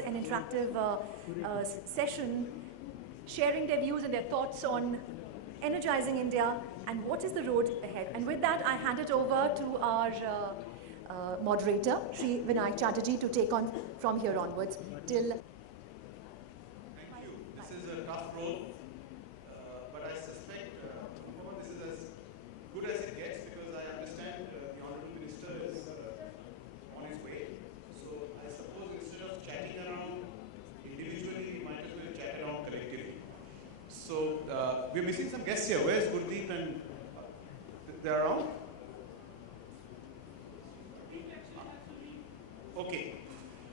an interactive session sharing their views and their thoughts on energizing India and what is the road ahead. And with that, I hand it over to our moderator, Sri Vinayak Chatterjee, to take on from here onwards till... Thank you. This is a tough role, but I suspect this is as good as it gets because I understand the Honourable Minister is on his way. So I suppose instead of chatting around individually, we might as well chat around collectively. So we're missing some guests here. Where's Gurdeep and they're around? Okay.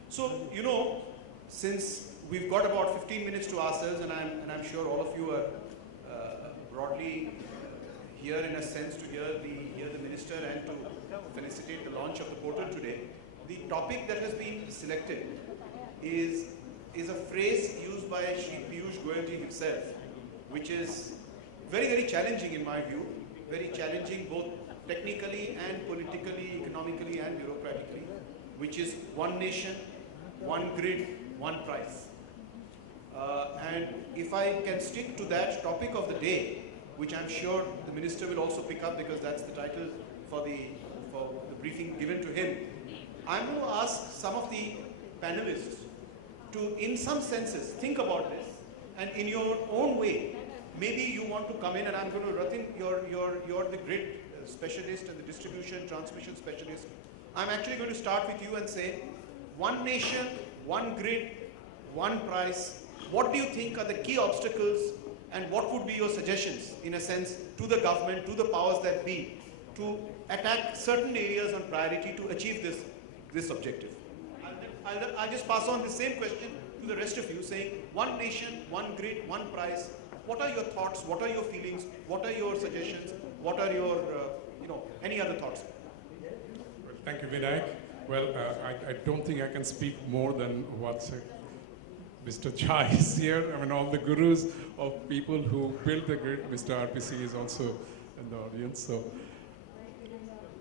So, you know, since we've got about 15 minutes to ourselves, and I'm sure all of you are broadly here in a sense to hear the minister and to felicitate the launch of the portal today. The topic that has been selected is a phrase used by Shri Piyush Goyal himself, which is very, very challenging in my view, very challenging both technically and politically, economically and bureaucratically, which is one nation, one grid, one price. And if I can stick to that topic of the day, which I'm sure the minister will also pick up because that's the title for the briefing given to him, I'm going to ask some of the panelists to, in some senses, think about this, and in your own way, maybe you want to come in, and I'm going to, Ratin, you're the grid specialist and the distribution transmission specialist. I'm actually going to start with you and say, one nation, one grid, one price. What do you think are the key obstacles and what would be your suggestions, in a sense, to the government, to the powers that be, to attack certain areas on priority to achieve this objective? I'll just pass on the same question to the rest of you, saying, one nation, one grid, one price. What are your thoughts? What are your feelings? What are your suggestions? What are your, any other thoughts? Thank you, Vinayak. Well, I don't think I can speak more than what Mr. Chai is here. I mean, all the gurus of people who built the grid. Mr. RPC is also in the audience. So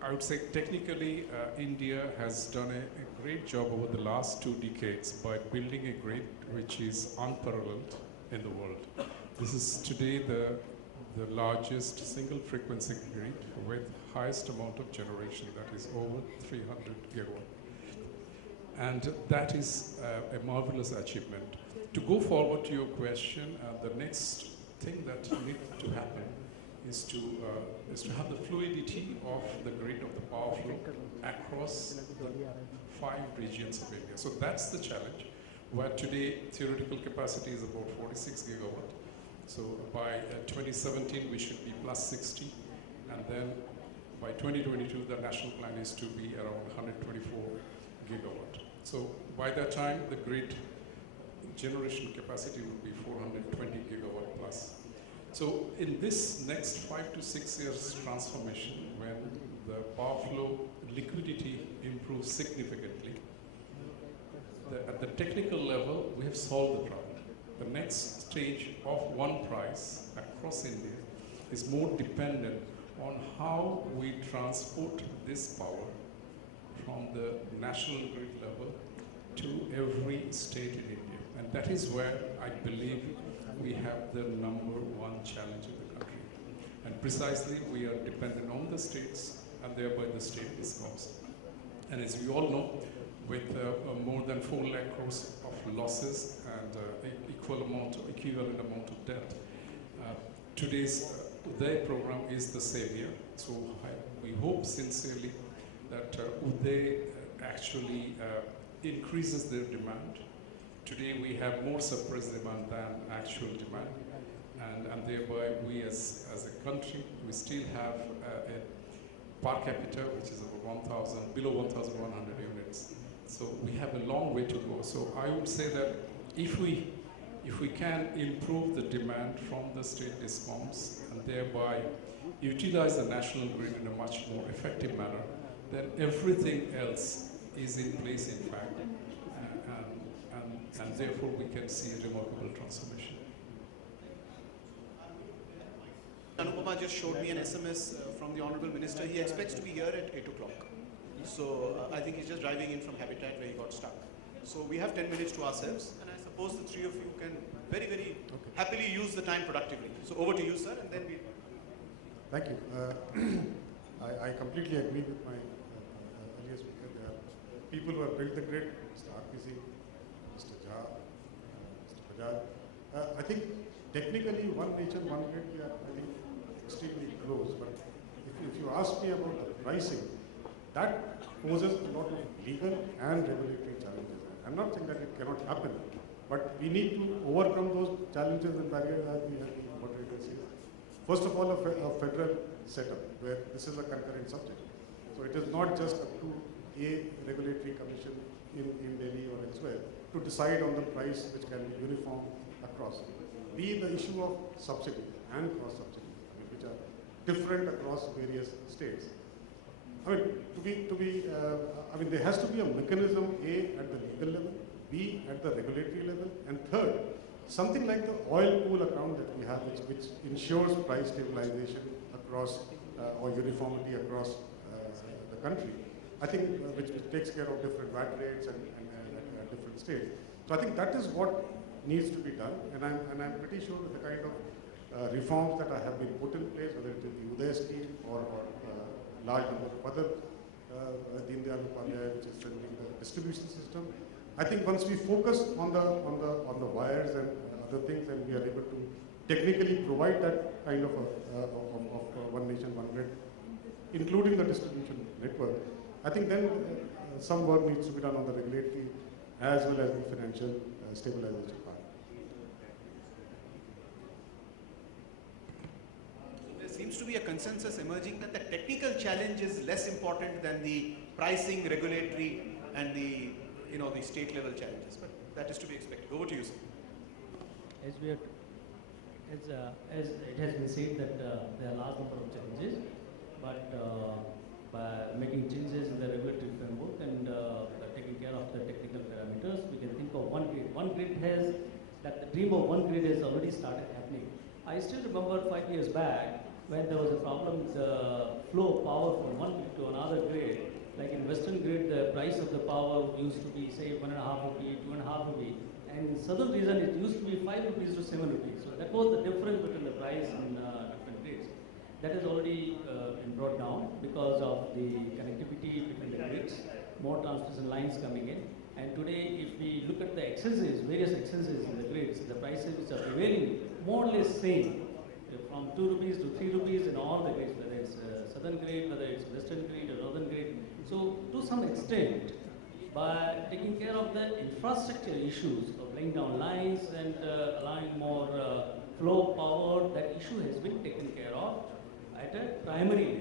I would say technically, India has done a great job over the last 2 decades by building a grid which is unparalleled in the world. This is today the largest single frequency grid with highest amount of generation, that is over 300 gigawatt. And that is a marvelous achievement. To go forward to your question, the next thing that needs to happen is to have the fluidity of the grid of the power flow across the 5 regions of India. So that's the challenge, where today theoretical capacity is about 46 gigawatt. So by 2017 we should be plus 60, and then by 2022 the national plan is to be around 124 gigawatt. So by that time the grid generation capacity will be 420 gigawatt plus. So in this next 5 to 6 years transformation, when the power flow liquidity improves significantly, at the technical level we have solved the problem. The next stage of one price across India is more dependent on how we transport this power from the national grid level to every state in India. And that is where I believe we have the #1 challenge in the country. And precisely we are dependent on the states and thereby the state discoms. And as we all know, with more than 4 lakh crores of losses and equivalent amount of debt, today's Uday program is the savior. So we hope sincerely that Uday actually increases their demand. Today we have more suppressed demand than actual demand, and thereby we as a country, we still have a per capita which is below 1,100 units. So we have a long way to go. So I would say that if we can improve the demand from the state discoms and thereby utilize the national grid in a much more effective manner, then everything else is in place, in fact, and therefore we can see a remarkable transformation. Anupama just showed me an SMS from the Honourable Minister. He expects to be here at 8 o'clock. So I think he's just driving in from Habitat where he got stuck. So we have 10 minutes to ourselves, and I suppose the three of you can very, very happily use the time productively. So over to you, sir, and then we. Thank you. I completely agree with my earlier speaker. There are people who have built the grid, Mr. RPC, Mr. Jha, Mr. Bajaj. I think technically one nation, one grid, we are, I think, extremely close. But if you ask me about the pricing, that poses a lot of legal and regulatory challenges. I'm not saying that it cannot happen, but we need to overcome those challenges and barriers as we have in moderator says. First of all, a federal setup where this is a concurrent subject. So it is not just up to a regulatory commission in Delhi or elsewhere to decide on the price which can be uniform across. B, the issue of subsidy and cross-subsidy, which are different across various states. I mean, there has to be a mechanism, A, at the legal level, B, at the regulatory level, and third, something like the oil pool account that we have, which ensures price stabilization across or uniformity across the country. I think which takes care of different VAT rates and different states. So I think that is what needs to be done, and I'm pretty sure that the kind of reforms that have been put in place, whether it is the Uday scheme or large number of other Deen Dayal Upadhyaya, which is strengthening the distribution system. I think once we focus on the wires and other things, and we are able to technically provide that kind of one nation, one grid, including the distribution network, I think then some work needs to be done on the regulatory as well as the financial stabilization part. There seems to be a consensus emerging that the technical challenge is less important than the pricing, regulatory, and the state level challenges. But that is to be expected. Over to you, sir. As it has been said that there are a large number of challenges, but by making changes in the regulatory framework and taking care of the technical parameters, we can think of one grid. One grid has, that the dream of one grid has already started happening. I still remember 5 years back when there was a problem with the flow of power from one grid to another grid. Like in Western grid, the price of the power used to be, say, 1.5 rupee, 2.5 rupee. And in Southern region, it used to be 5 rupees to 7 rupees. So that was the difference between the price in different grids. That has already been brought down because of the connectivity between the grids, more transmission lines coming in. And today, if we look at the excesses, various excesses in the grids, the prices which are prevailing, more or less same, from 2 rupees to 3 rupees in all the grids, whether it's Southern grid, whether it's Western grid or Northern grid. So to some extent, by taking care of the infrastructure issues of laying down lines and allowing more flow of power, that issue has been taken care of at a primary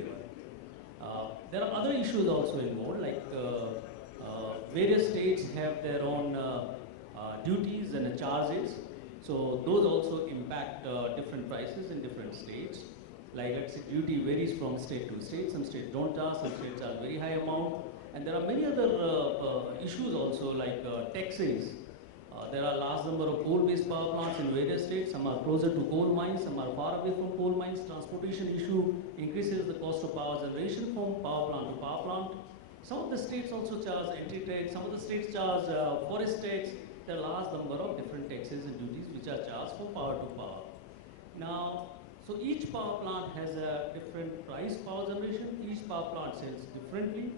level. There are other issues also involved, like various states have their own duties and charges. So those also impact different prices in different states. Like let's say duty varies from state to state. Some states don't charge, some states charge very high amount. And there are many other issues also like taxes. There are a large number of coal-based power plants in various states. Some are closer to coal mines, some are far away from coal mines. Transportation issue increases the cost of power generation from power plant to power plant. Some of the states also charge entry tax, some of the states charge forest tax. There are a large number of different taxes and duties which are charged for power to power. Now, so each power plant has a different price power generation. Each power plant sells differently.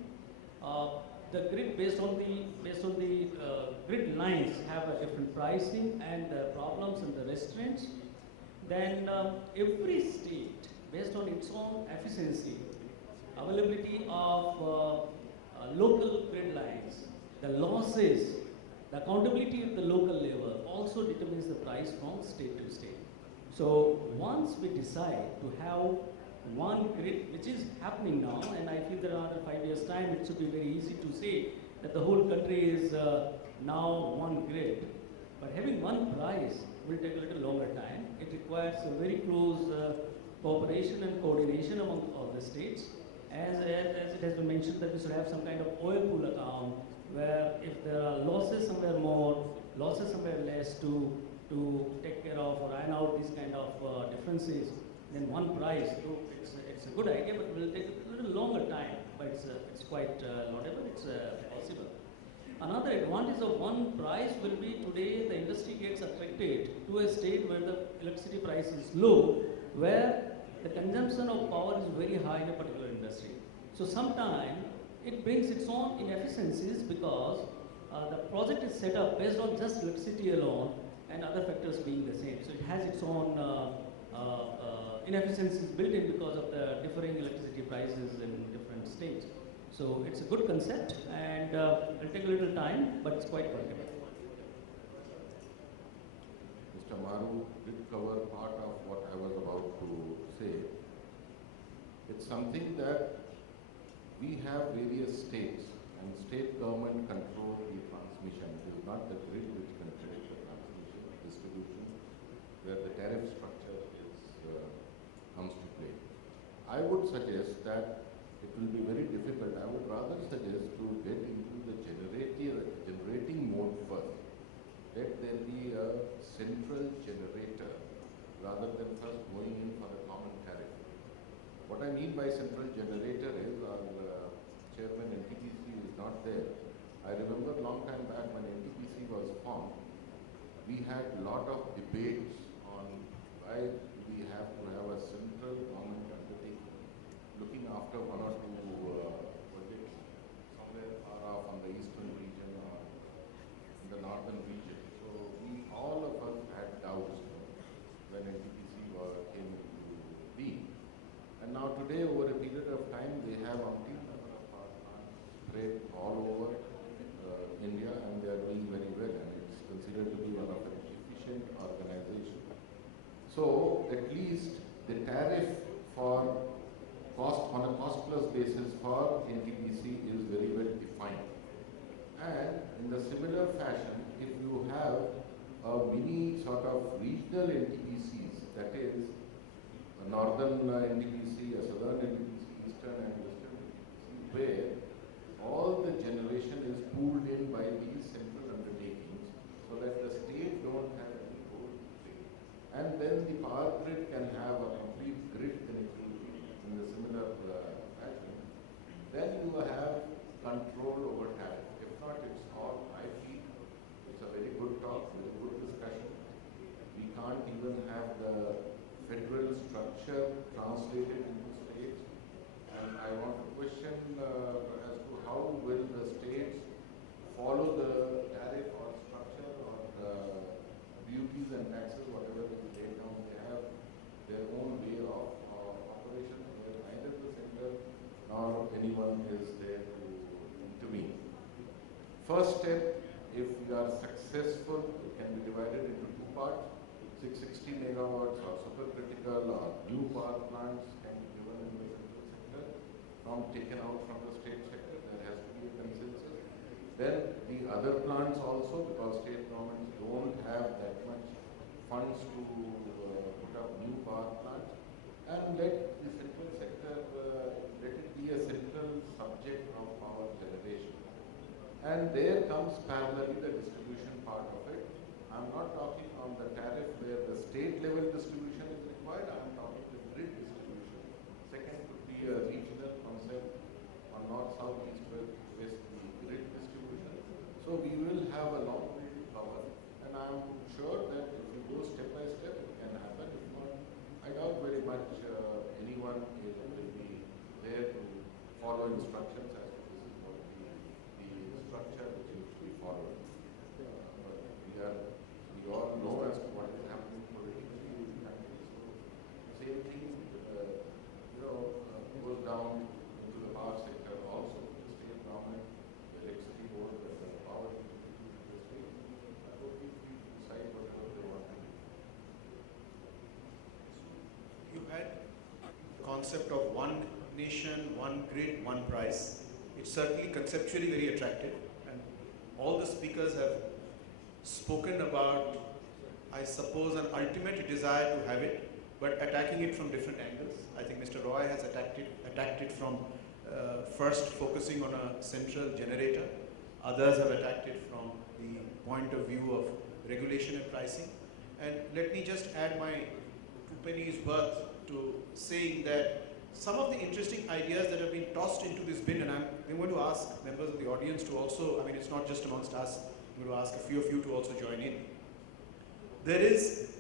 The grid based on the grid lines have a different pricing and the problems and the restraints. Then every state, based on its own efficiency, availability of local grid lines, the losses, the accountability at the local level also determines the price from state to state. So once we decide to have one grid, which is happening now, and I feel that after 5 years' time, it should be very easy to say that the whole country is now one grid. But having one price will take a little longer time. It requires a very close cooperation and coordination among all the states. As it has been mentioned that we should have some kind of oil pool account where if there are losses somewhere more, losses somewhere less to take care of or iron out these kind of differences, then one price. So it's a good idea, but it will take a little longer time. But it's quite laudable. It's possible. Another advantage of one price will be today the industry gets attracted to a state where the electricity price is low, where the consumption of power is very high in a particular industry. So sometimes it brings its own inefficiencies because the project is set up based on just electricity alone and other factors being the same. So it has its own inefficiencies built in because of the differing electricity prices in different states. So it's a good concept and it'll take a little time, but it's quite workable. Mr. Maru did cover part of what I was about to say. It's something that we have various states and state government control the transmission. It is not the grid which can predict the transmission, distribution, where the tariff structure comes to play. I would suggest that it will be very difficult. I would rather suggest to get into the generating mode first. Let there be a central generator rather than first going in for a common tariff. What I mean by central generator is our chairman NTPC is not there. I remember a long time back when NTPC was formed, we had a lot of debates on why we have to have a central government undertaking looking after one or two projects somewhere far off on the eastern region or in the northern region. So all of us had doubts when NTPC came into being. And now today, over a period of time, they have umpteen number of power plants spread all over India, and they are doing very well, and it's considered to be one of an efficient organization. So at least the tariff for cost on a cost plus basis for NTPC is very well defined. And in the similar fashion, if you have a mini sort of regional NTPCs, that is a northern NTPC, a southern NTPC, eastern and western NTPC, where all the generation is pooled in by these central undertakings so that the state don't have any role to play. And then the power grid can have a complete grid connectivity in the similar fashion. Then you have control over tariff. If not, it's all I feel. It's a very good talk, very good discussion. We can't even have the federal structure translated into states. And I want to question as to how will the states follow the tariff or structure or duties and taxes, whatever is laid down. They have their own way of operation where neither the center nor anyone is there to intervene. First step, if we are successful, it can be divided into two parts. 660 megawatts or supercritical or new power plants can be given in the central sector, taken out from the state sector. There has to be a consensus. Then the other plants also, because state governments don't have that much funds to put up new power plants, and let the central sector, let it be a central subject of power generation. And there comes parallelly the distribution part of it. I'm not talking on the tariff where the state level distribution is required, I'm talking the grid distribution. Second could be a regional concept on north, south, east, west, the grid distribution. So we will have a long way to cover, and I'm sure that if we go step by step, it can happen. If not, I doubt very much anyone will be there to follow instructions as to this is what the structure which needs to be followed. We all know as to what is happening politically in the country. So same thing, goes down into the power sector also. The state government, the electricity board, the power utility, the state, totally free to decide whatever they want to do. You had the concept of one nation, one grid, one price. It's certainly conceptually very attractive, and all the speakers have spoken about, I suppose, an ultimate desire to have it, but attacking it from different angles. I think Mr. Roy has attacked it from first focusing on a central generator. Others have attacked it from the point of view of regulation and pricing. And let me just add my 2 pennies worth to saying that some of the interesting ideas that have been tossed into this bin, and I'm going to ask members of the audience to also, I mean, it's not just amongst us, I'm going to ask a few of you to also join in. There is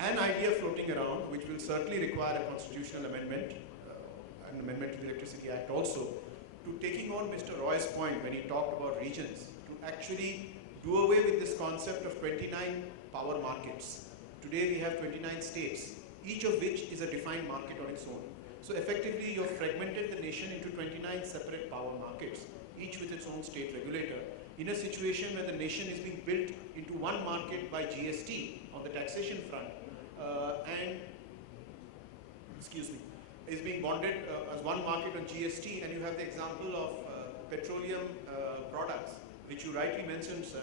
an idea floating around which will certainly require a constitutional amendment, an amendment to the Electricity Act also, to taking on Mr. Roy's point when he talked about regions, to actually do away with this concept of 29 power markets. Today we have 29 states, each of which is a defined market on its own. So effectively you have fragmented the nation into 29 separate power markets, each with its own state regulator, in a situation where the nation is being built into one market by GST on the taxation front, and is being bonded as one market on GST, and you have the example of petroleum products, which you rightly mentioned, sir,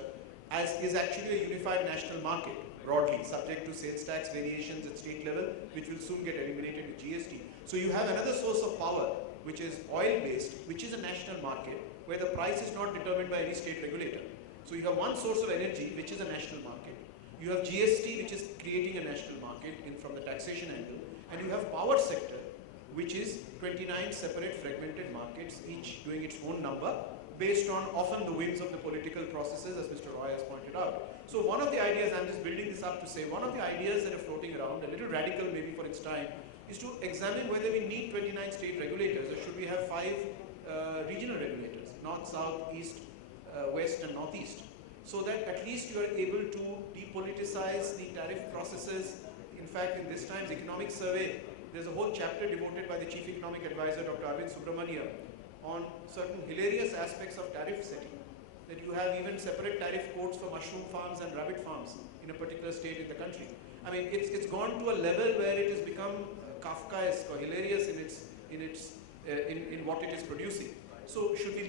as is actually a unified national market, broadly, subject to sales tax variations at state level, which will soon get eliminated with GST. So you have another source of power, which is oil-based, which is a national market, where the price is not determined by any state regulator. So you have one source of energy, which is a national market. You have GST, which is creating a national market from the taxation angle, and you have power sector, which is 29 separate fragmented markets, each doing its own number, based on often the whims of the political processes, as Mr. Roy has pointed out. So one of the ideas, I'm just building this up to say, one of the ideas that are floating around, a little radical maybe for its time, is to examine whether we need 29 state regulators, or should we have 5 regional regulators, north, south, east, west and northeast, so that at least you are able to depoliticize the tariff processes. In fact, in this time's economic survey, there's a whole chapter devoted by the Chief Economic Advisor, Dr. Arvind Subramania, on certain hilarious aspects of tariff setting, that you have even separate tariff codes for mushroom farms and rabbit farms in a particular state in the country. I mean, it's gone to a level where it has become Kafkaesque or hilarious in what it is producing. So should we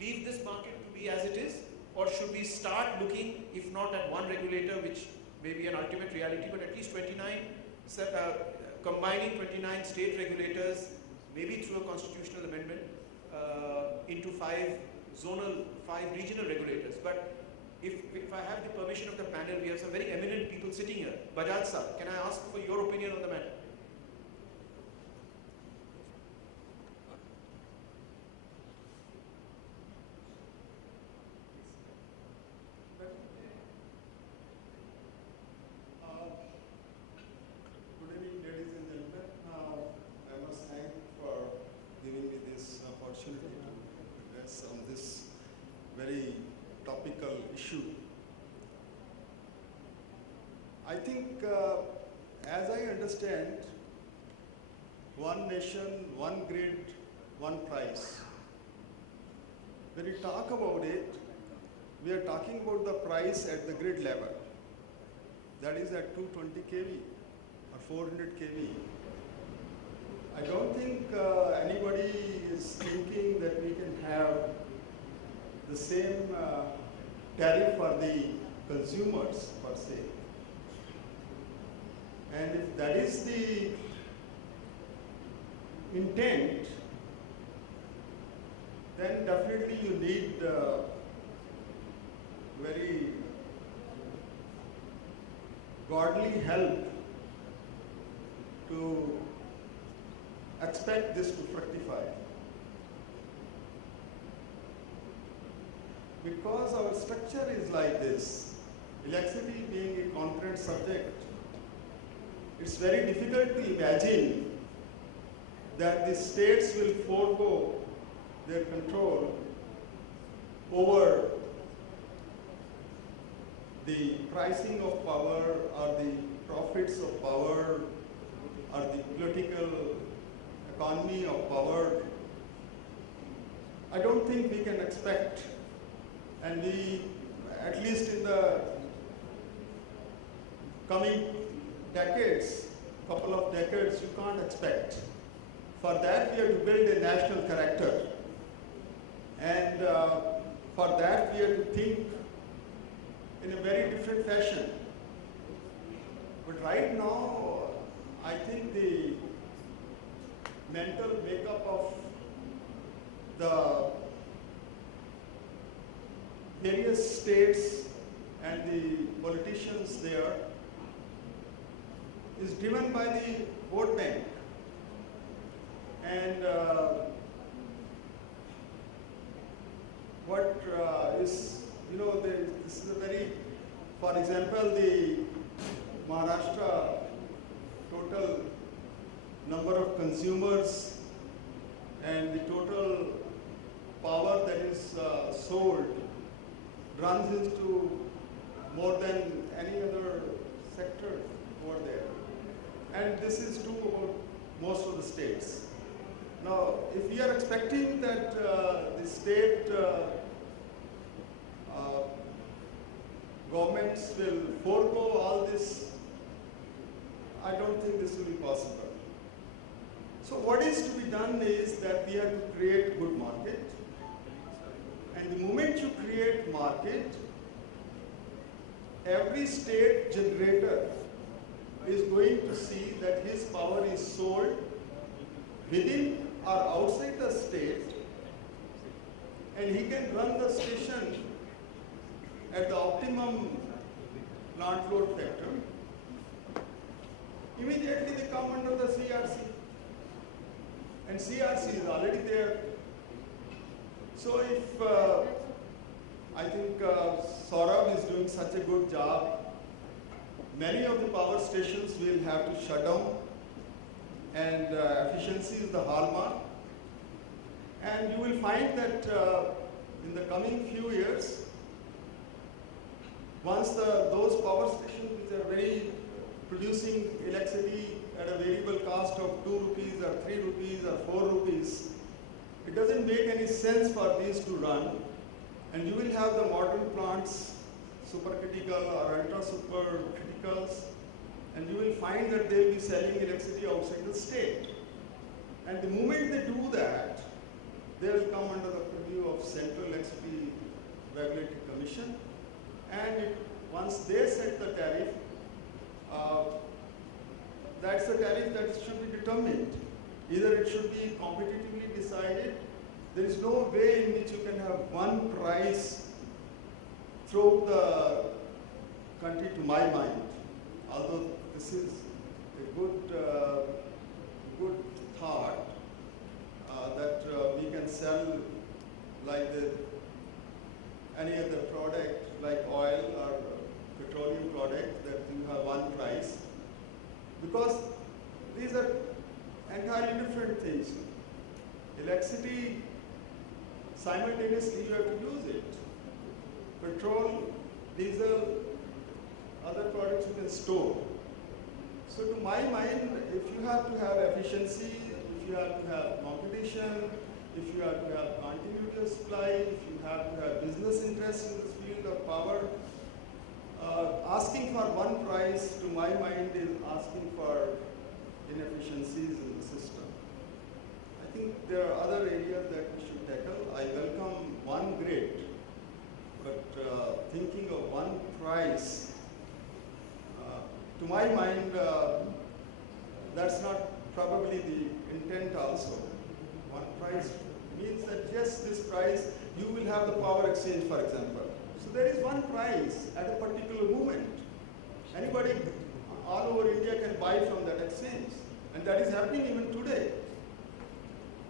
leave this market to be as it is, or should we start looking, if not at one regulator, which may be an ultimate reality, but at least 29, combining 29 state regulators, maybe through a constitutional amendment, into 5 regional regulators. But if I have the permission of the panel, we have some very eminent people sitting here. Bajaj sir, can I ask for your opinion on the matter? Good evening, ladies and gentlemen. I must thank for giving me this opportunity to address on this very topical issue. I think, as I understand, one nation, one grid, one price. When we talk about it, we are talking about the price at the grid level. That is at 220 kV or 400 kV. I don't think anybody is thinking that we can have the same tariff for the consumers per se. And if that is the intent, then definitely you need very godly help to expect this to fructify. Because our structure is like this, electricity being a concurrent subject, it's very difficult to imagine that the states will forego their control over the pricing of power or the profits of power or the political economy of power. I don't think we can expect, and we, at least in the coming decades, couple of decades, you can't expect. For that, we have to build a national character. And for that, we have to think in a very different fashion. But right now, I think the mental makeup of the various states and the politicians there is driven by the vote bank. And what is, this is a very, for example, the Maharashtra total number of consumers and the total power that is sold runs into more than any other sector over there. And this is true about most of the states. Now, if we are expecting that the state governments will forego all this, I don't think this will be possible. So what is to be done is that we have to create good market. And the moment you create market, every state generator is going to see that his power is sold within or outside the state, and he can run the station at the optimum plant load factor. Immediately they come under the CRC. And CRC is already there. So if, I think Saurabh is doing such a good job, many of the power stations will have to shut down, and efficiency is the hallmark. And you will find that in the coming few years, once those power stations which are very producing electricity at a variable cost of 2 rupees or 3 rupees or 4 rupees, it doesn't make any sense for these to run. And you will have the modern plants, supercritical or ultra-supercriticals, and you will find that they will be selling electricity outside the state. And the moment they do that, they will come under the purview of Central Electricity Regulatory Commission. And once they set the tariff, that's the tariff that should be determined. Either it should be competitively decided. There is no way in which you can have one price throughout the country, to my mind. Although this is a good thought that we can sell like any other product like oil or petroleum product, that you have one price. Because these are entirely different things. Electricity, simultaneously you have to use it. Petrol, diesel, other products you can store. So to my mind, if you have to have efficiency, if you have to have competition, if you have to have continuity of supply, if you have to have business interests in this field of power, asking for one price, to my mind, is asking for inefficiencies in the system. I think there are other areas that we should tackle. I welcome one grid, but thinking of one price, to my mind, that's not probably the intent also. One price means that yes, this price, you will have the power exchange, for example. So there is one price at a particular moment. Anybody all over India can buy from that exchange. And that is happening even today.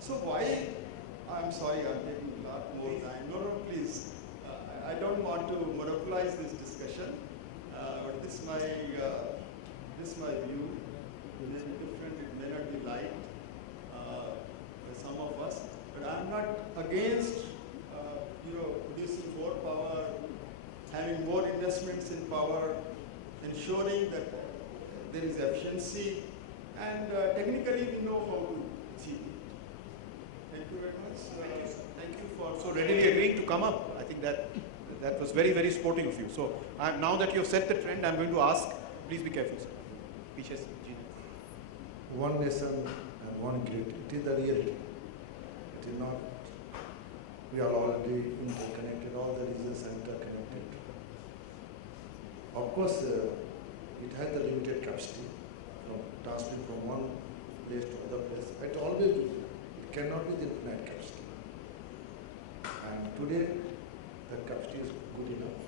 So why, I'm sorry, I'm taking a lot more time. No, please. I don't want to monopolize this discussion. But this is my view. It may be different, it may not be liked by some of us. But I'm not against producing more power, having more investments in power, ensuring that there is efficiency, and technically we know how to achieve it. Thank you very much. Thank you for so readily agreeing to come up. I think that was very, very sporting of you. So now that you have set the trend, I'm going to ask, please be careful, sir. One nation and one grid. It is the reality. It is not. We are already interconnected. All the regions are interconnected. Of course, it has the limited capacity from transmitting from one place to other place. It always do. It cannot be the infinite capacity. And today, the capacity is good enough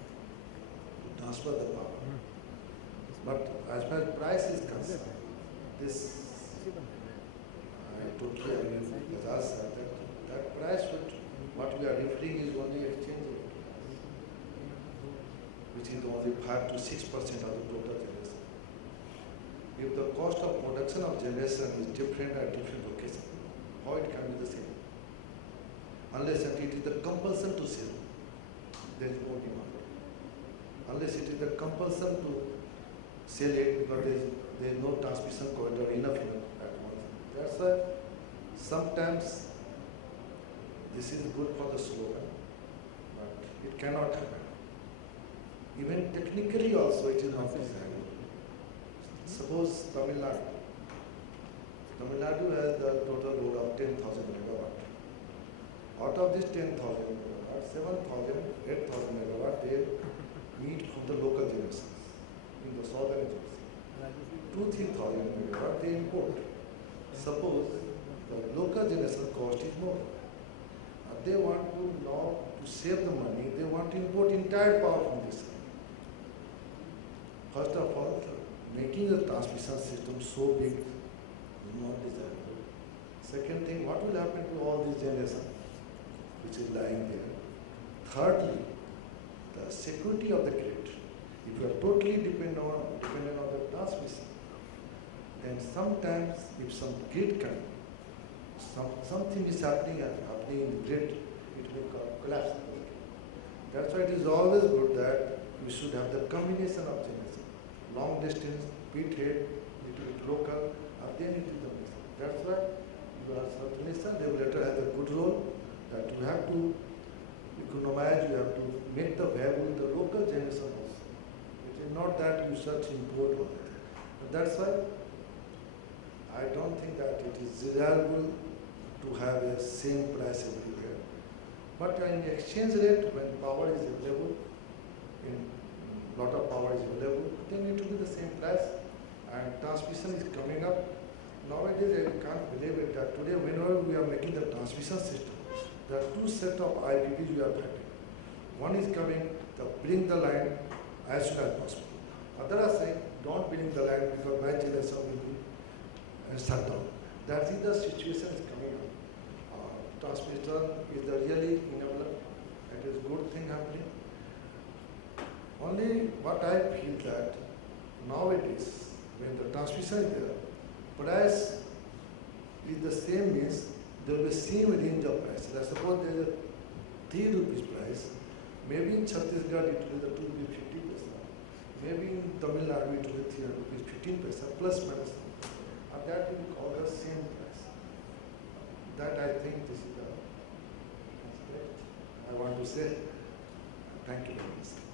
to transfer the power. But as far as price is concerned, this totally agree with us that price what we are referring is only exchange rate, which is only 5 to 6% of the total generation. If the cost of production of generation is different at different locations, how it can be the same? Unless it is the compulsion to sell, there is no demand. Unless it is the compulsion to sell it because there is no transmission corridor enough at once. That's why sometimes this is good for the slogan, but it cannot happen. Even technically also it is not designed. Suppose Tamil Nadu has the total load of 10,000 megawatt. Out of this 10,000 megawatt, 7,000, 8,000 megawatt they meet from the local generations in the southern agency. 2,000-3,000 megawatt they import. Suppose the local generation cost is more. They want to now to save the money, they want to import entire power from this. First of all, making the transmission system so big is not desirable. Second thing, what will happen to all this generation which is lying there? Thirdly, the security of the grid. If you are totally dependent on the transmission, then sometimes if some grid can, something is happening in the grid, it will collapse. That's why it is always good that we should have the combination of generation. Long distance, bit head, little bit local, and then it is the nation. That's why you are South Nation, regulator has a good role that you have to economize, you have to make the value in the local generation also. It is not that you search import all that. But that's why I don't think that it is desirable to have a same price everywhere. But in exchange rate, when power is available, lot of power is available, then it will be the same price. And transmission is coming up. Nowadays, I can't believe it that today, whenever we are making the transmission system, there are two sets of IPPs we are having. One is coming to bring the line as soon as possible. Others are saying, don't bring the line because my generation will be shut down. That is the situation is coming up. Transmission is the really enabler. It is good thing happening. Only what I feel that nowadays, when the transmission is there, price is the same means there will be same range of price. Let's suppose there is a 3 rupees price, maybe in Chhattisgarh it will be the 2 rupees 50 paisa, maybe in Tamil Nadu it will be 3 rupees 15 paisa plus minus, and that will be called the same price. That I think this is the aspect I want to say. Thank you very much.